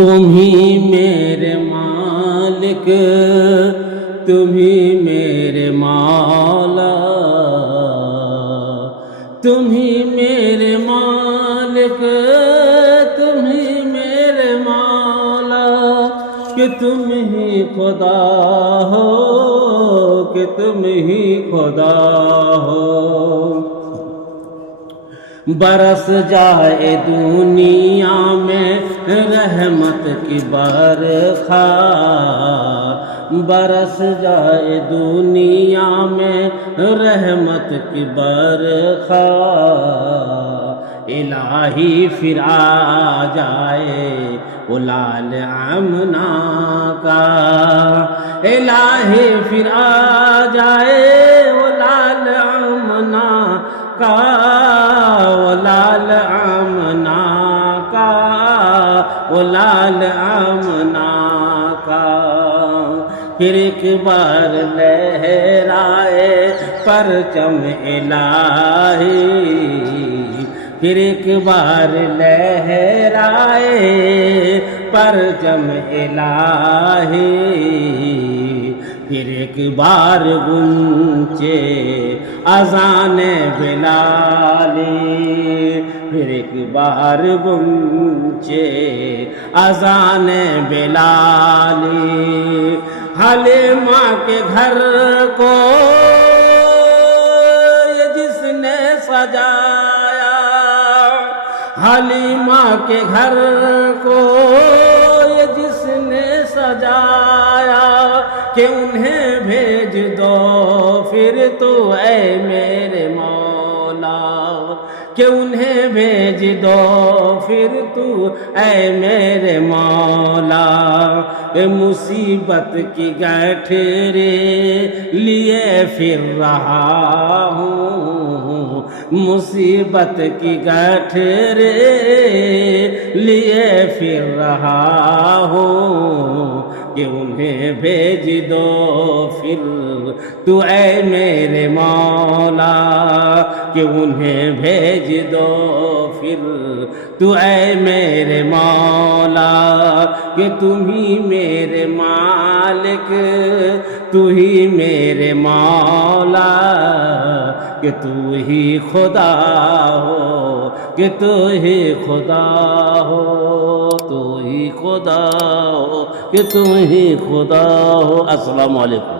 تم ہی میرے مالک، تم ہی میرے مولا، تم ہی میرے مالک، تم ہی میرے مولا، کہ تم ہی خدا ہو، کہ تم ہی خدا ہو۔ برس جائے دنیا میں رحمت کی بارخار، برس جائے دنیا میں رحمت کی بارخار، الہی پھر آ جائے وہ لال آمنہ کا، الہی پھر آ جائے وہ لال آمنہ کا، وہ لال آمنہ کا، وہ لال آمنہ کا۔ پھر ایک بار لہرائے پرچم الہی، پھر ایک بار لہرائے پرچم الہی، پھر ایک بار گونجے اذان بلالی، پھر ایک بار گونجے اذان بلالی، حلیمہ کے گھر کو یہ جس نے سجایا، حلیمہ کے گھر کو یہ جس نے سجایا، کہ انہیں بھیج دو پھر تو اے میرے مولا، کہ انہیں بھیج دو پھر تو اے میرے مولا۔ اے مصیبت کی گٹھری لیے پھر رہا ہوں، مصیبت کی گٹھری لیے پھر رہا ہوں، کہ انہیں بھیج دو پھر تو اے میرے مولا، کہ انہیں بھیج دو پھر تو اے میرے مولا، کہ تم ہی میرے مالک، تو ہی میرے مولا، کہ تو ہی خدا ہو، کہ تو ہی خدا ہو، تو ہی خدا ہو، کہ تم ہی خدا ہو۔ السلام علیکم۔